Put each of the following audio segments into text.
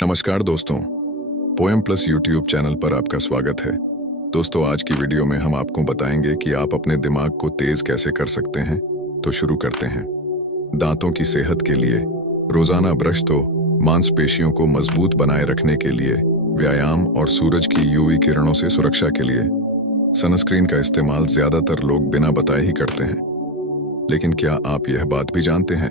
नमस्कार दोस्तों, poem plus YouTube channel पर आपका स्वागत है। दोस्तों, आज की वीडियो में हम आपको बताएंगे कि आप अपने दिमाग को तेज कैसे कर सकते हैं। तो शुरू करते हैं। दांतों की सेहत के लिए रोजाना ब्रश, तो मांसपेशियों को मजबूत बनाए रखने के लिए व्यायाम, और सूरज की यूवी किरणों से सुरक्षा के लिए सनस्क्रीन का इस्तेमाल ज्यादातर लोग बिना बताए ही करते हैं। लेकिन क्या आप यह बात भी जानते हैं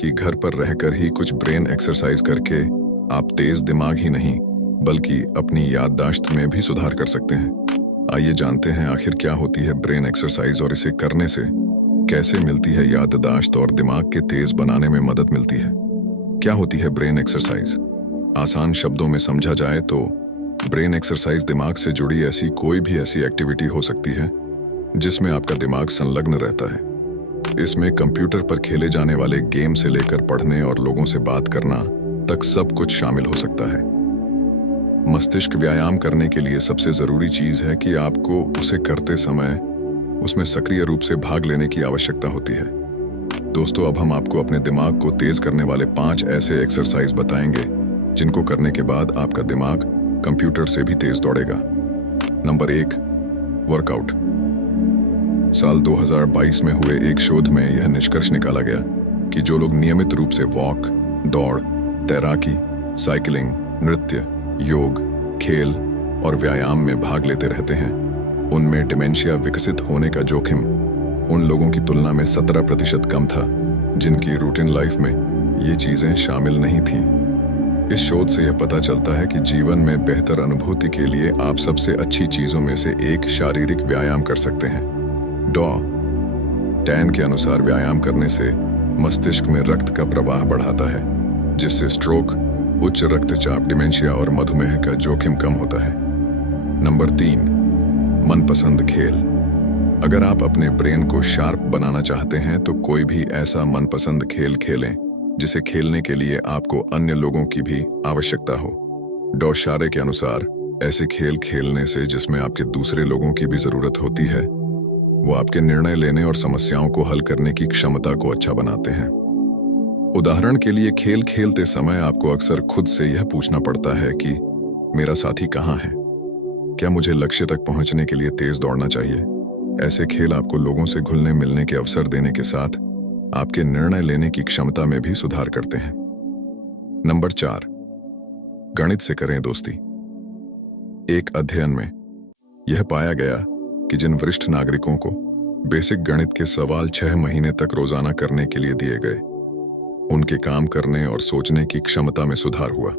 कि घर पर रहकर ही कुछ ब्रेन एक्सरसाइज करके आप तेज दिमाग ही नहीं बल्कि अपनी याददाश्त में भी सुधार कर सकते हैं। आइए जानते हैं आखिर क्या होती है ब्रेन एक्सरसाइज और इसे करने से कैसे मिलती है याददाश्त और दिमाग के तेज बनाने में मदद मिलती है। क्या होती है ब्रेन एक्सरसाइज? आसान शब्दों में समझा जाए तो ब्रेन एक्सरसाइज दिमाग से जुड़ी ऐसी कोई भी ऐसी एक्टिविटी हो सकती है जिसमें आपका दिमाग संलग्न रहता है। इसमें कंप्यूटर पर खेले जाने वाले गेम से लेकर पढ़ने और लोगों से बात करना तक सब कुछ शामिल हो सकता है। मस्तिष्क व्यायाम करने के लिए सबसे जरूरी चीज है कि आपको उसे करते समय उसमें सक्रिय रूप से भाग लेने की आवश्यकता होती है। दोस्तों, अब हम आपको अपने दिमाग को तेज करने वाले 5 ऐसे एक्सरसाइज बताएंगे जिनको करने के बाद आपका दिमाग कंप्यूटर से भी तेज दौड़ेगा। Number 1, workout. साल 2022 में हुए एक शोध में यह निष्कर्ष निकाला गया कि जो लोग नियमित रूप से वॉक, दौड़, तैराकी, साइकिलिंग, नृत्य, योग, खेल और व्यायाम में भाग लेते रहते हैं, उनमें डिमेंशिया विकसित होने का जोखिम उन लोगों की तुलना में 17% कम था जिनकी रूटीन लाइफ में ये चीजें शामिल नहीं थीं। इस शोध से यह पता चलता है कि जीवन में बेहतर अनुभूति के लिए आप सबसे अच्छी चीजों में से एक शारीरिक व्यायाम कर सकते हैं। डॉ. टैन के अनुसार व्यायाम करने से मस्तिष्क में रक्त का प्रवाह बढ़ाता है, जिससे स्ट्रोक, उच्च रक्तचाप, डिमेंशिया और मधुमेह का जोखिम कम होता है। नंबर 3, मनपसंद खेल। अगर आप अपने ब्रेन को शार्प बनाना चाहते हैं तो कोई भी ऐसा मनपसंद खेल खेलें जिसे खेलने के लिए आपको अन्य लोगों की भी आवश्यकता हो। डॉ. शारे के अनुसार ऐसे खेल खेलने से जिसमें आपके दूसरे लोगों की भी जरूरत होती है, वो आपके निर्णय लेने और समस्याओं को हल करने की क्षमता को अच्छा बनाते हैं। उदाहरण के लिए, खेल खेलते समय आपको अक्सर खुद से यह पूछना पड़ता है कि मेरा साथी कहाँ है? क्या मुझे लक्ष्य तक पहुंचने के लिए तेज दौड़ना चाहिए? ऐसे खेल आपको लोगों से घुलने मिलने के अवसर देने के साथ आपके निर्णय लेने की क्षमता में भी सुधार करते हैं। नंबर 4, गणित से करें दोस्ती। एक अध्ययन में यह पाया गया कि जिन वरिष्ठ नागरिकों को बेसिक गणित के सवाल 6 महीने तक रोजाना करने के लिए दिए गए, उनके काम करने और सोचने की क्षमता में सुधार हुआ।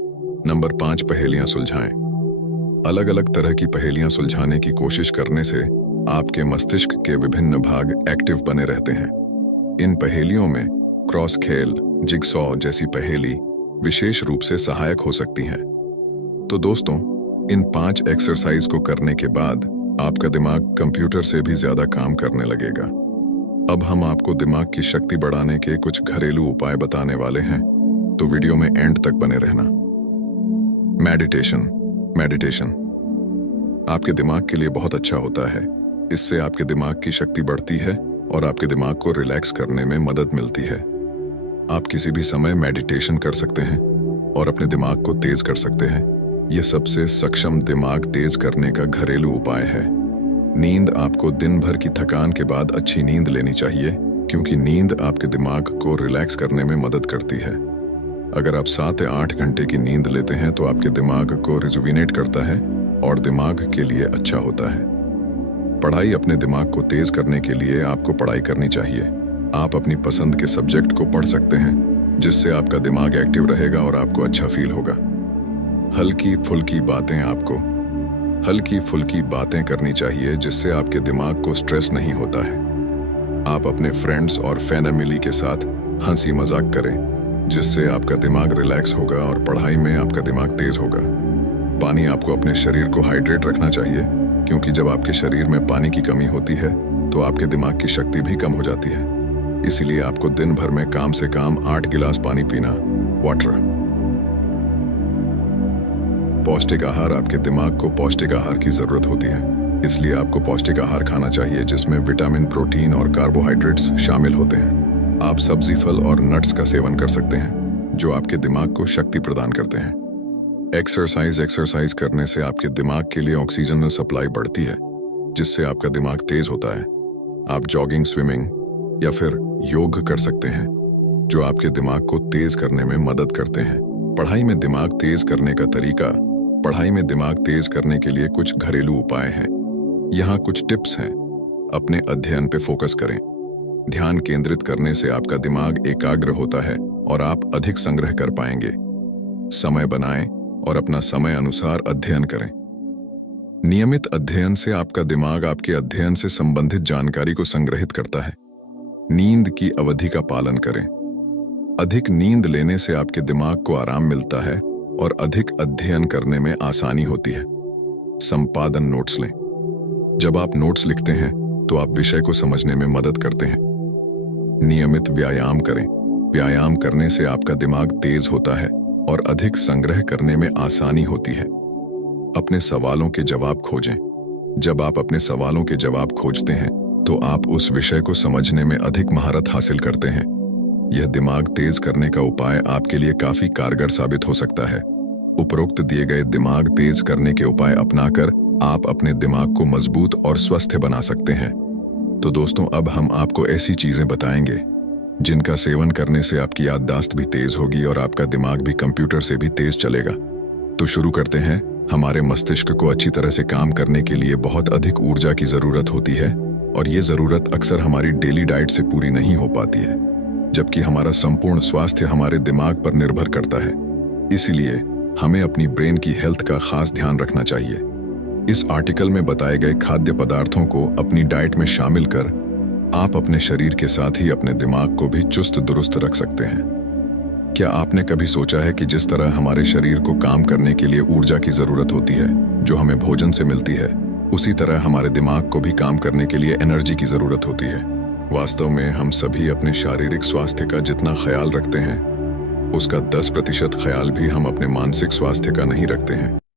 नंबर 5, पहेलियां सुलझाएं। अलग अलग तरह की पहेलियां सुलझाने की कोशिश करने से आपके मस्तिष्क के विभिन्न भाग एक्टिव बने रहते हैं। इन पहेलियों में क्रॉस खेल, जिगसॉ जैसी पहेली विशेष रूप से सहायक हो सकती हैं। तो दोस्तों, इन 5 एक्सरसाइज को करने के बाद आपका दिमाग कंप्यूटर से भी ज्यादा काम करने लगेगा। अब हम आपको दिमाग की शक्ति बढ़ाने के कुछ घरेलू उपाय बताने वाले हैं, तो वीडियो में एंड तक बने रहना। मेडिटेशन आपके दिमाग के लिए बहुत अच्छा होता है। इससे आपके दिमाग की शक्ति बढ़ती है और आपके दिमाग को रिलैक्स करने में मदद मिलती है। आप किसी भी समय मेडिटेशन कर सकते हैं और अपने दिमाग को तेज कर सकते हैं। यह सबसे सक्षम दिमाग तेज करने का घरेलू उपाय है। नींद। आपको दिन भर की थकान के बाद अच्छी नींद लेनी चाहिए, क्योंकि नींद आपके दिमाग को रिलैक्स करने में मदद करती है। अगर आप 7 या 8 घंटे की नींद लेते हैं तो आपके दिमाग को रिजुविनेट करता है और दिमाग के लिए अच्छा होता है। पढ़ाई। अपने दिमाग को तेज करने के लिए आपको पढ़ाई करनी चाहिए। आप अपनी पसंद के सब्जेक्ट को पढ़ सकते हैं, जिससे आपका दिमाग एक्टिव रहेगा और आपको अच्छा फील होगा। हल्की फुल्की बातें करनी चाहिए, जिससे आपके दिमाग को स्ट्रेस नहीं होता है। आप अपने फ्रेंड्स और फैमिली के साथ हंसी मजाक करें, जिससे आपका दिमाग रिलैक्स होगा और पढ़ाई में आपका दिमाग तेज होगा। पानी। आपको अपने शरीर को हाइड्रेट रखना चाहिए, क्योंकि जब आपके शरीर में पानी की कमी होती है तो आपके दिमाग की शक्ति भी कम हो जाती है। इसीलिए आपको दिन भर में कम से कम 8 गिलास पानी पीना। वाटर। पौष्टिक आहार। आपके दिमाग को पौष्टिक आहार की जरूरत होती है, इसलिए आपको पौष्टिक आहार खाना चाहिए जिसमें विटामिन, प्रोटीन और कार्बोहाइड्रेट्स शामिल होते हैं। आप सब्जी, फल और नट्स का सेवन कर सकते हैं, जो आपके दिमाग को शक्ति प्रदान करते हैं। एक्सरसाइज करने से आपके दिमाग के लिए ऑक्सीजन सप्लाई बढ़ती है, जिससे आपका दिमाग तेज होता है। आप जॉगिंग, स्विमिंग या फिर योग कर सकते हैं, जो आपके दिमाग को तेज करने में मदद करते हैं। पढ़ाई में दिमाग तेज करने का तरीका। पढ़ाई में दिमाग तेज करने के लिए कुछ घरेलू उपाय हैं। यहाँ कुछ टिप्स हैं। अपने अध्ययन पे फोकस करें। ध्यान केंद्रित करने से आपका दिमाग एकाग्र होता है और आप अधिक संग्रह कर पाएंगे। समय बनाएं और अपना समय अनुसार अध्ययन करें। नियमित अध्ययन से आपका दिमाग आपके अध्ययन से संबंधित जानकारी को संग्रहित करता है। नींद की अवधि का पालन करें। अधिक नींद लेने से आपके दिमाग को आराम मिलता है और अधिक अध्ययन करने में आसानी होती है। संपादन नोट्स लें। जब आप नोट्स लिखते हैं तो आप विषय को समझने में मदद करते हैं। नियमित व्यायाम करें। व्यायाम करने से आपका दिमाग तेज होता है और अधिक संग्रह करने में आसानी होती है। अपने सवालों के जवाब खोजें। जब आप अपने सवालों के जवाब खोजते हैं तो आप उस विषय को समझने में अधिक महारत हासिल करते हैं। यह दिमाग तेज करने का उपाय आपके लिए काफी कारगर साबित हो सकता है। उपरोक्त दिए गए दिमाग तेज करने के उपाय अपनाकर आप अपने दिमाग को मजबूत और स्वस्थ बना सकते हैं। तो दोस्तों, अब हम आपको ऐसी चीजें बताएंगे जिनका सेवन करने से आपकी याददाश्त भी तेज होगी और आपका दिमाग भी कंप्यूटर से भी तेज चलेगा। तो शुरू करते हैं। हमारे मस्तिष्क को अच्छी तरह से काम करने के लिए बहुत अधिक ऊर्जा की जरूरत होती है और ये जरूरत अक्सर हमारी डेली डाइट से पूरी नहीं हो पाती है, जबकि हमारा संपूर्ण स्वास्थ्य हमारे दिमाग पर निर्भर करता है। इसीलिए हमें अपनी ब्रेन की हेल्थ का खास ध्यान रखना चाहिए। इस आर्टिकल में बताए गए खाद्य पदार्थों को अपनी डाइट में शामिल कर आप अपने शरीर के साथ ही अपने दिमाग को भी चुस्त दुरुस्त रख सकते हैं। क्या आपने कभी सोचा है कि जिस तरह हमारे शरीर को काम करने के लिए ऊर्जा की जरूरत होती है, जो हमें भोजन से मिलती है, उसी तरह हमारे दिमाग को भी काम करने के लिए एनर्जी की जरूरत होती है। वास्तव में हम सभी अपने शारीरिक स्वास्थ्य का जितना ख्याल रखते हैं, उसका 10% ख्याल भी हम अपने मानसिक स्वास्थ्य का नहीं रखते हैं।